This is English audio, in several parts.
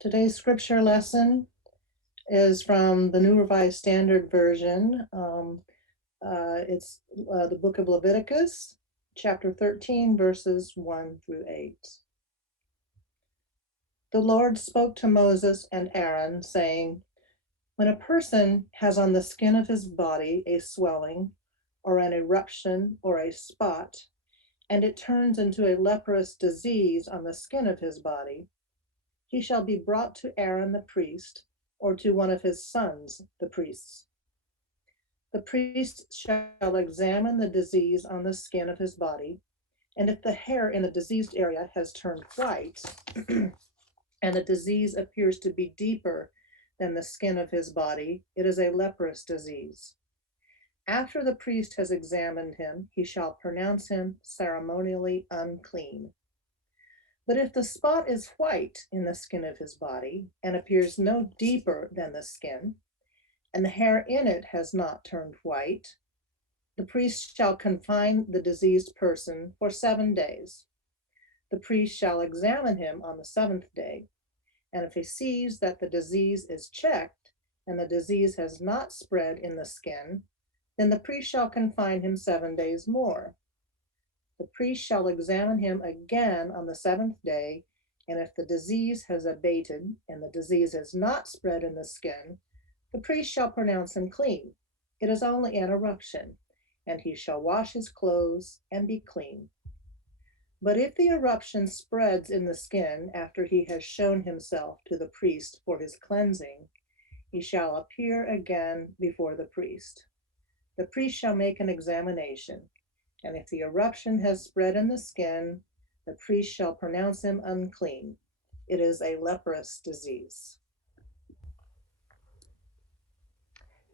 Today's scripture lesson is from the New Revised Standard Version. It's the book of Leviticus, chapter 13, verses 1 through 8. The Lord spoke to Moses and Aaron, saying, "When a person has on the skin of his body a swelling, or an eruption, or a spot, and it turns into a leprous disease on the skin of his body, he shall be brought to Aaron the priest, or to one of his sons, the priests. The priest shall examine the disease on the skin of his body, and if the hair in the diseased area has turned white, and the disease appears to be deeper than the skin of his body, it is a leprous disease. After the priest has examined him, he shall pronounce him ceremonially unclean. But if the spot is white in the skin of his body and appears no deeper than the skin, and the hair in it has not turned white, the priest shall confine the diseased person for 7 days. The priest shall examine him on the seventh day, and if he sees that the disease is checked and the disease has not spread in the skin, then the priest shall confine him 7 days more. The priest shall examine him again on the seventh day, and if the disease has abated and the disease has not spread in the skin, the priest shall pronounce him clean. It is only an eruption, and he shall wash his clothes and be clean. But if the eruption spreads in the skin after he has shown himself to the priest for his cleansing, he shall appear again before the priest. The priest shall make an examination, and if the eruption has spread in the skin, the priest shall pronounce him unclean. It is a leprous disease."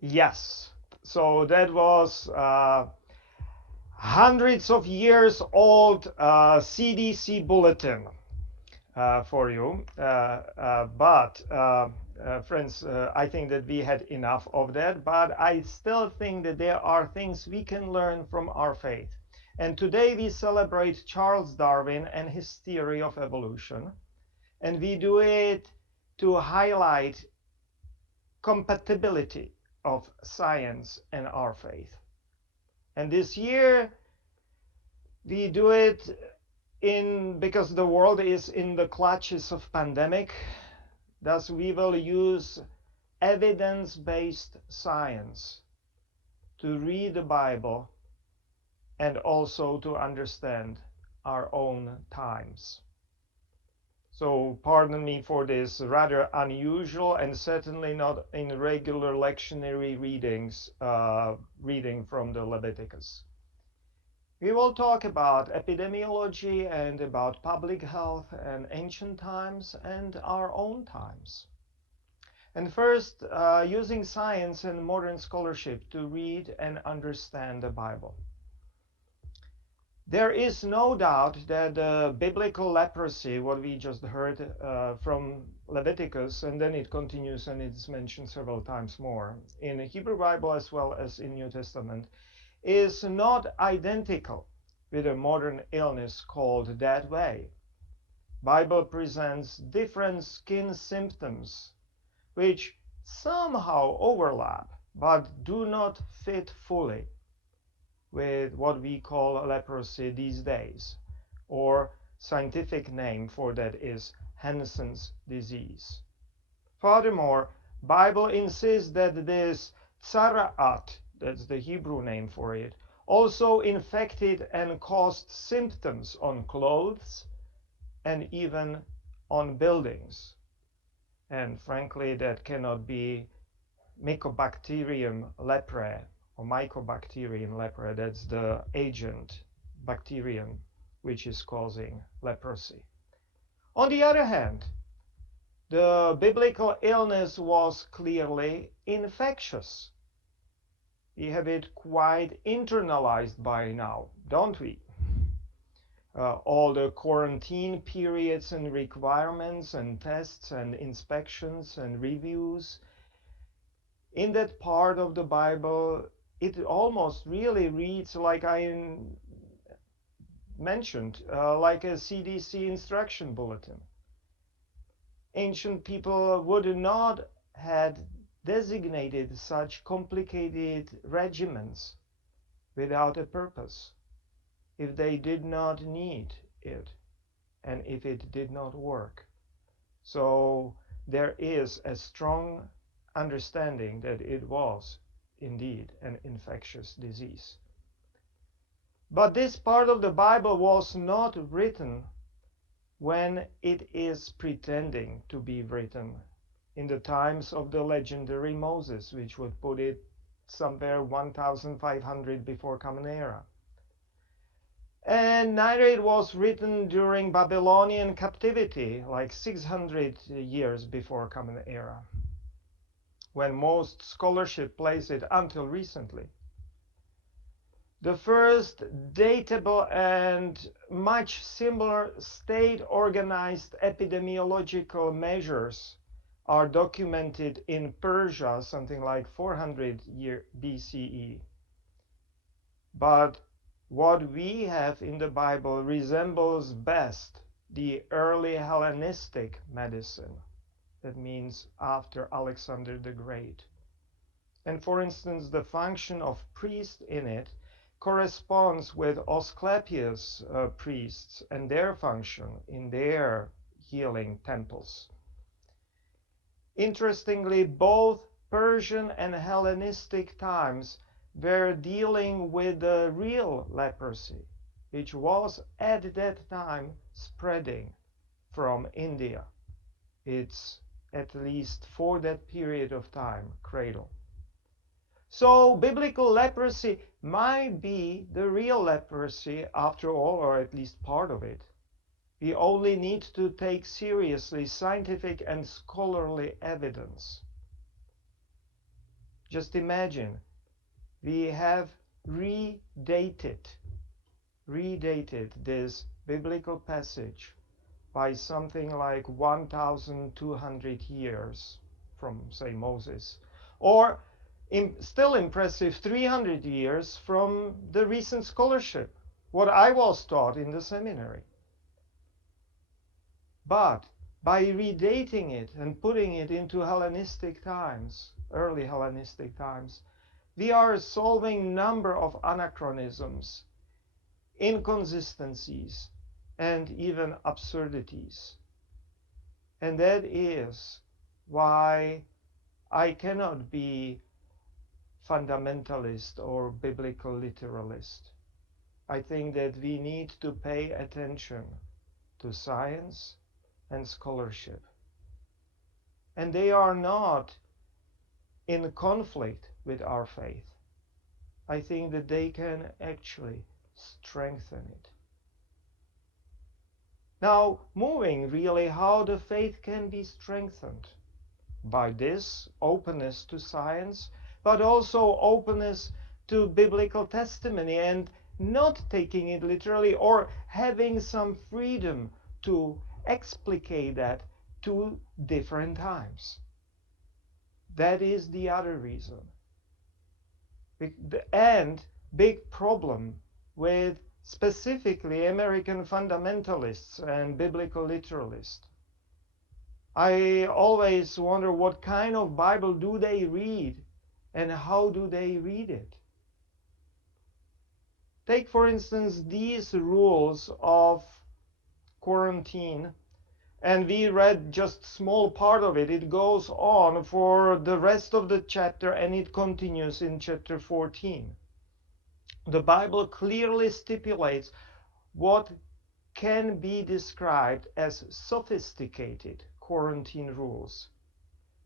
Yes, so that was hundreds of years old CDC bulletin for you. Friends, I think that we had enough of that, but I still think that there are things we can learn from our faith. And today we celebrate Charles Darwin and his theory of evolution. And we do it to highlight compatibility of science and our faith. And this year we do it because the world is in the clutches of pandemic. Thus we will use evidence-based science to read the Bible and also to understand our own times. So pardon me for this rather unusual and certainly not in regular lectionary readings, reading from the Leviticus. We will talk about epidemiology and about public health and ancient times and our own times. And first, using science and modern scholarship to read and understand the Bible. There is no doubt that the biblical leprosy, what we just heard from Leviticus, and then it continues and it's mentioned several times more in the Hebrew Bible as well as in New Testament, is not identical with a modern illness called that way. Bible presents different skin symptoms which somehow overlap but do not fit fully with what we call leprosy these days, or scientific name for that is Hansen's disease. Furthermore, Bible insists that this tzaraat, that's the Hebrew name for it, also infected and caused symptoms on clothes and even on buildings. And frankly, that cannot be Mycobacterium leprae or Mycobacterium leprae. That's the agent bacterium which is causing leprosy. On the other hand, the biblical illness was clearly infectious. We have it quite internalized by now, don't we? All the quarantine periods and requirements and tests and inspections and reviews. In that part of the Bible, it almost really reads like I mentioned, like a CDC instruction bulletin. ancient people would not have designated such complicated regimens without a purpose if they did not need it and if it did not work. So there is a strong understanding that it was indeed an infectious disease. But this part of the Bible was not written when it is pretending to be written in the times of the legendary Moses, which would put it somewhere 1500 before Common Era. And neither it was written during Babylonian captivity, like 600 years before Common Era, when most scholarship placed it until recently. The first datable and much similar state-organized epidemiological measures are documented in Persia, something like 400 BCE. But what we have in the Bible resembles best the early Hellenistic medicine. That means after Alexander the Great. And for instance, the function of priest in it corresponds with Asclepius' priests and their function in their healing temples. Interestingly, both Persian and Hellenistic times were dealing with the real leprosy, which was at that time spreading from India. It's at least for that period of time cradle. So biblical leprosy might be the real leprosy after all, or at least part of it. We only need to take seriously scientific and scholarly evidence. Just imagine, we have redated this biblical passage by something like 1,200 years from, say, Moses, or still impressive 300 years from the recent scholarship, what I was taught in the seminary. But by redating it and putting it into Hellenistic times, early Hellenistic times, we are solving a number of anachronisms, inconsistencies, and even absurdities. And that is why I cannot be fundamentalist or biblical literalist. I think that we need to pay attention to science and scholarship. And they are not in conflict with our faith. I think that they can actually strengthen it. Now, moving really how the faith can be strengthened by this openness to science, but also openness to biblical testimony and not taking it literally or having some freedom to explicate that to different times. That is the other reason. And big problem with specifically American fundamentalists and biblical literalists. I always wonder what kind of Bible do they read and how do they read it? Take, for instance, these rules of quarantine, and we read just small part of it. It goes on for the rest of the chapter and it continues in chapter 14. The Bible clearly stipulates what can be described as sophisticated quarantine rules,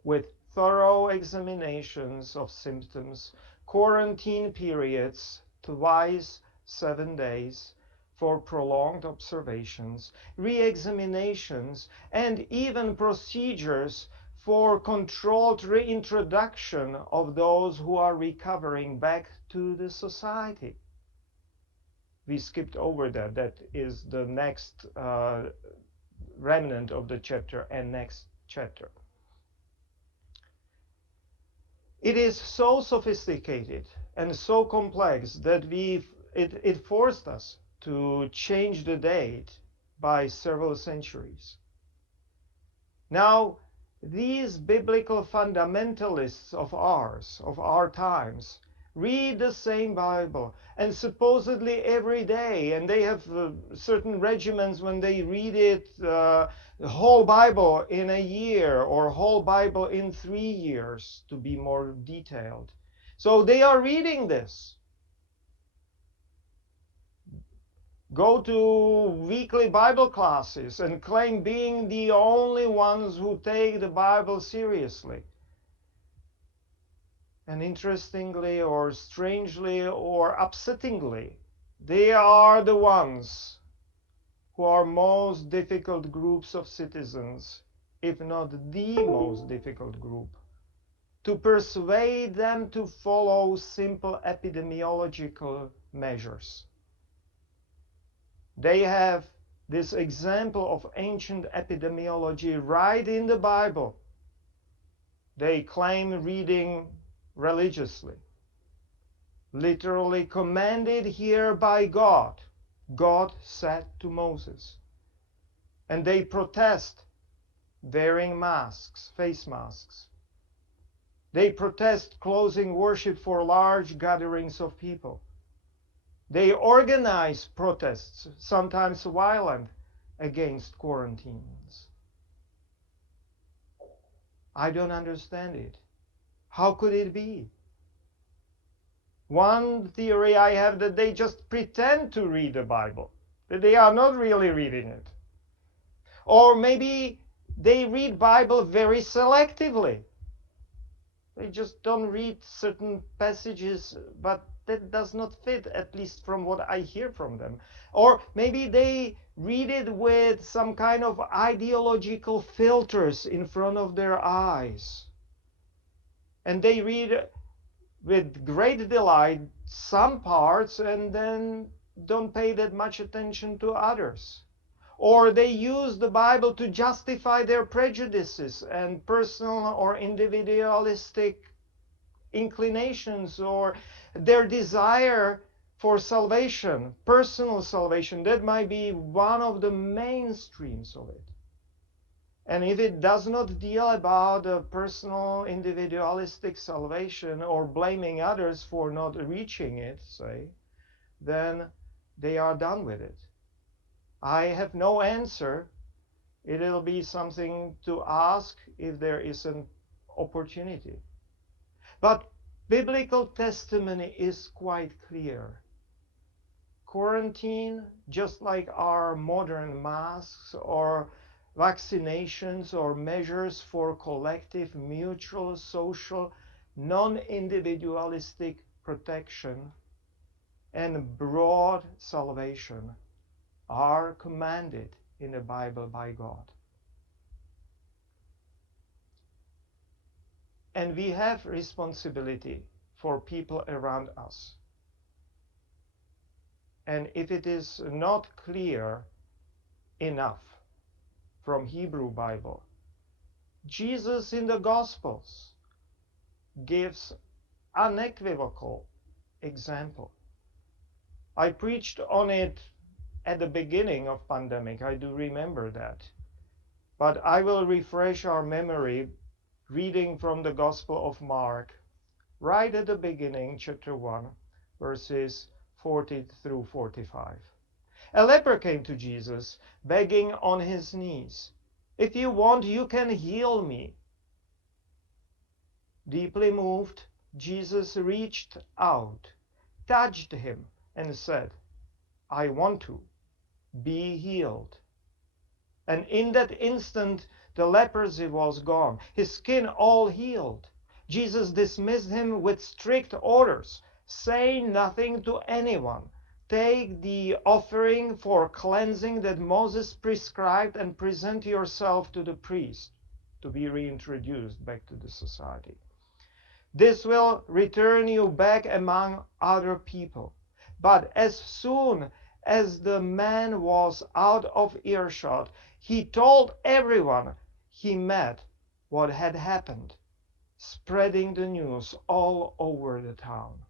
with thorough examinations of symptoms, quarantine periods twice 7 days for prolonged observations, re-examinations, and even procedures for controlled reintroduction of those who are recovering back to the society. We skipped over that. That is the next remnant of the chapter and next chapter. It is so sophisticated and so complex that it forced us to change the date by several centuries. Now, these biblical fundamentalists of ours, of our times, read the same Bible and supposedly every day, and they have certain regimens when they read it, the whole Bible in a year or whole Bible in 3 years, to be more detailed. So they are reading this. Go to weekly Bible classes and claim being the only ones who take the Bible seriously. And interestingly or strangely or upsettingly, they are the ones who are most difficult groups of citizens, if not the most difficult group, to persuade them to follow simple epidemiological measures. They have this example of ancient epidemiology right in the Bible. They claim reading religiously, literally commanded here by God. God said to Moses. And they protest wearing masks, face masks. They protest closing worship for large gatherings of people. They organize protests, sometimes violent, against quarantines. I don't understand it. How could it be? One theory I have that they just pretend to read the Bible, that they are not really reading it. Or maybe they read Bible very selectively. They just don't read certain passages, but that does not fit, at least from what I hear from them. Or maybe they read it with some kind of ideological filters in front of their eyes. And they read with great delight some parts and then don't pay that much attention to others. Or they use the Bible to justify their prejudices and personal or individualistic inclinations or their desire for salvation, personal salvation. That might be one of the mainstreams of it. And if it does not deal about a personal individualistic salvation or blaming others for not reaching it, say, then they are done with it. I have no answer. It'll be something to ask if there is an opportunity. But biblical testimony is quite clear. Quarantine, just like our modern masks or vaccinations or measures for collective, mutual, social, non-individualistic protection and broad salvation, are commanded in the Bible by God. And we have responsibility for people around us. And if it is not clear enough from Hebrew Bible, Jesus in the Gospels gives unequivocal example. I preached on it at the beginning of pandemic. I do remember that. But I will refresh our memory reading from the Gospel of Mark, right at the beginning, chapter 1, verses 40 through 45. A leper came to Jesus, begging on his knees, "If you want, you can heal me." Deeply moved, Jesus reached out, touched him, and said, "I want to. Be healed." And in that instant, the leprosy was gone, his skin all healed. Jesus dismissed him with strict orders: say nothing to anyone. Take the offering for cleansing that Moses prescribed and present yourself to the priest to be reintroduced back to the society. This will return you back among other people. But as soon as the man was out of earshot, he told everyone he met what had happened, spreading the news all over the town.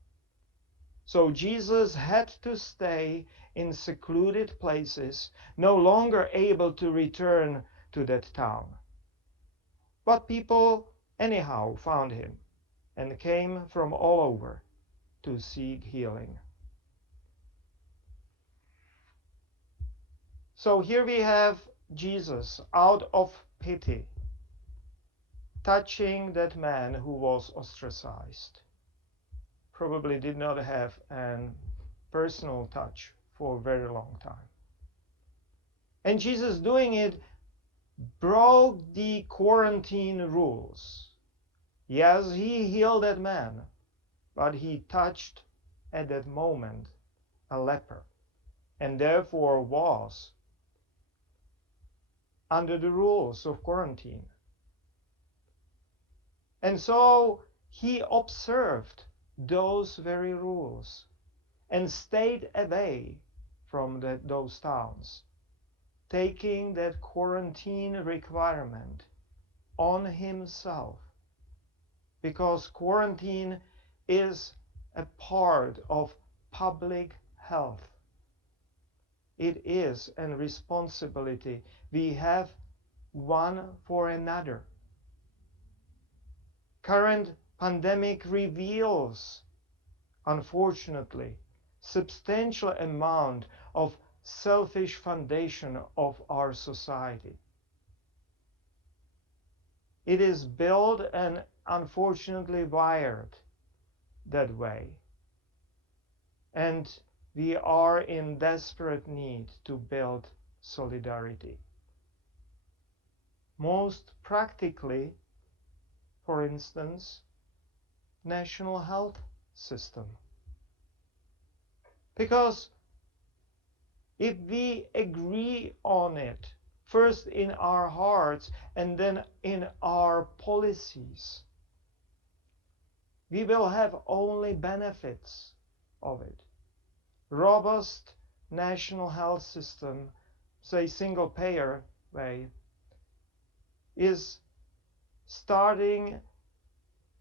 So Jesus had to stay in secluded places, no longer able to return to that town. But people anyhow found him and came from all over to seek healing. So here we have Jesus, out of pity, touching that man who was ostracized. Probably did not have a personal touch for a very long time. And Jesus doing it broke the quarantine rules. Yes, he healed that man, but he touched at that moment a leper, and therefore was under the rules of quarantine. And so he observed those very rules and stayed away from those towns, taking that quarantine requirement on himself, because quarantine is a part of public health. It is a responsibility we have one for another. Current pandemic reveals, unfortunately, substantial amount of selfish foundation of our society. It is built and unfortunately wired that way. And we are in desperate need to build solidarity. Most practically, for instance, national health system. Because if we agree on it, first in our hearts and then in our policies, we will have only benefits of it. Robust national health system, say single payer way, is starting,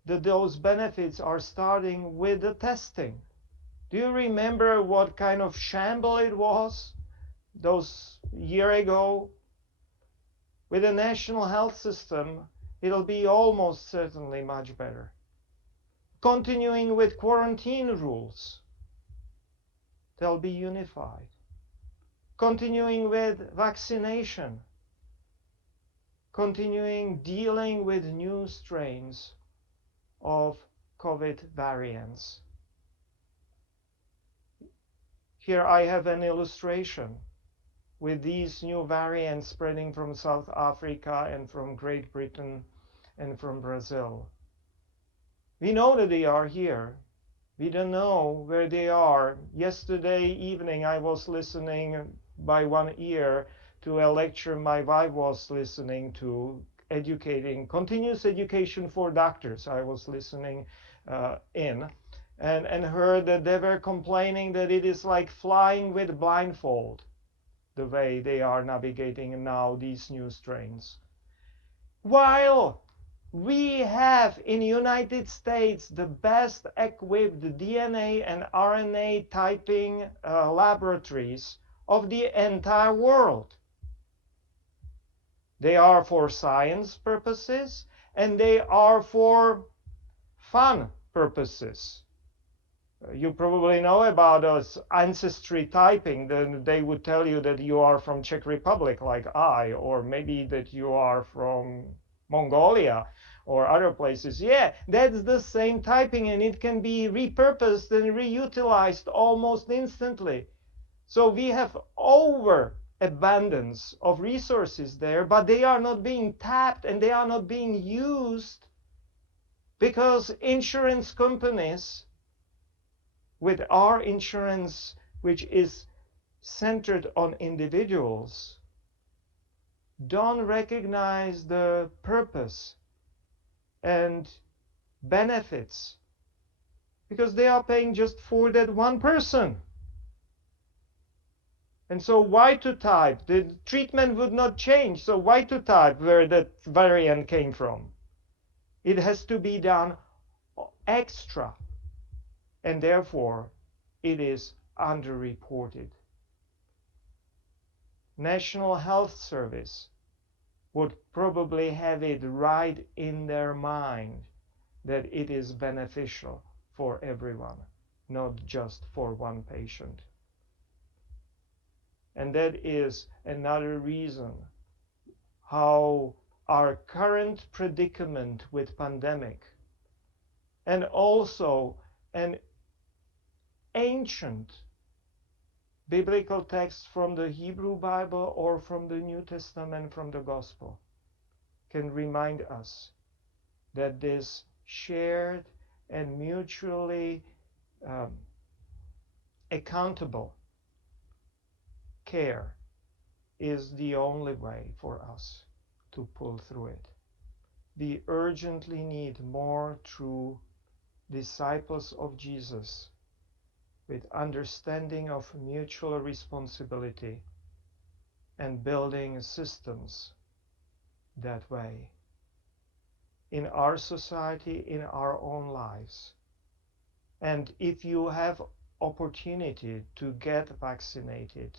those benefits are starting with the testing. Do you remember what kind of shamble it was those year ago? With a national health system, it'll be almost certainly much better. Continuing with quarantine rules, they'll be unified. Continuing with vaccination, continuing dealing with new strains of COVID variants. Here I have an illustration with these new variants spreading from South Africa and from Great Britain and from Brazil. We know that they are here. We don't know where they are. Yesterday evening I was listening by one ear to a lecture my wife was listening to, continuous education for doctors. I was listening in and heard that they were complaining that it is like flying with blindfold, the way they are navigating now these new strains. While we have in the United States the best equipped DNA and RNA typing laboratories of the entire world. They are for science purposes and they are for fun purposes. You probably know about us ancestry typing. Then they would tell you that you are from Czech Republic like I, or maybe that you are from Mongolia or other places. Yeah, that's the same typing and it can be repurposed and reutilized almost instantly. So we have overabundance of resources there, but they are not being tapped and they are not being used because insurance companies, with our insurance, which is centered on individuals, don't recognize the purpose and benefits because they are paying just for that one person. And so why to type? The treatment would not change. So why to type where that variant came from? It has to be done extra. And therefore, it is underreported. National Health Service would probably have it right in their mind that it is beneficial for everyone, not just for one patient. And that is another reason how our current predicament with pandemic, and also an ancient biblical text from the Hebrew Bible or from the New Testament, from the Gospel, can remind us that this shared and mutually um, accountable care is the only way for us to pull through it. We urgently need more true disciples of Jesus with understanding of mutual responsibility and building systems that way in our society, in our own lives. And if you have opportunity to get vaccinated,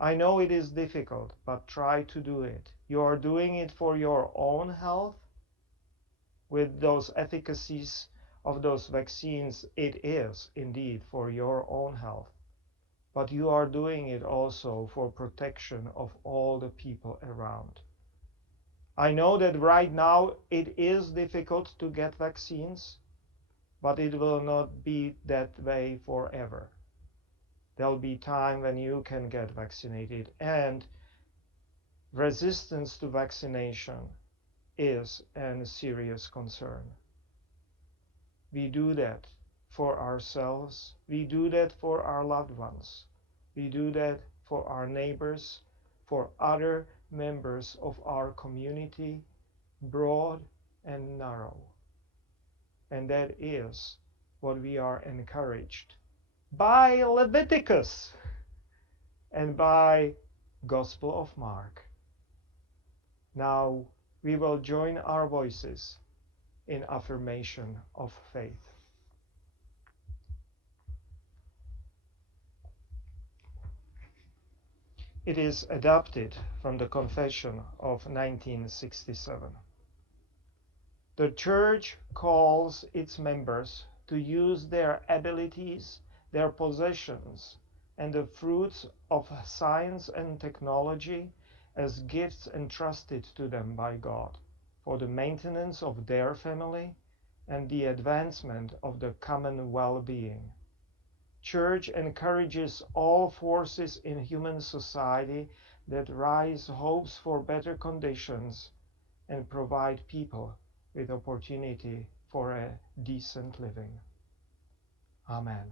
I know it is difficult, but try to do it. You are doing it for your own health. With those efficacies of those vaccines, it is indeed for your own health. But you are doing it also for protection of all the people around. I know that right now it is difficult to get vaccines, but it will not be that way forever. There'll be time when you can get vaccinated, and resistance to vaccination is a serious concern. We do that for ourselves. We do that for our loved ones. We do that for our neighbors, for other members of our community, broad and narrow. And that is what we are encouraged by Leviticus and by Gospel of Mark. Now we will join our voices in affirmation of faith. It is adapted from the Confession of 1967. The Church calls its members to use their abilities, their possessions, and the fruits of science and technology as gifts entrusted to them by God for the maintenance of their family and the advancement of the common well-being. Church encourages all forces in human society that raise hopes for better conditions and provide people with opportunity for a decent living. Amen.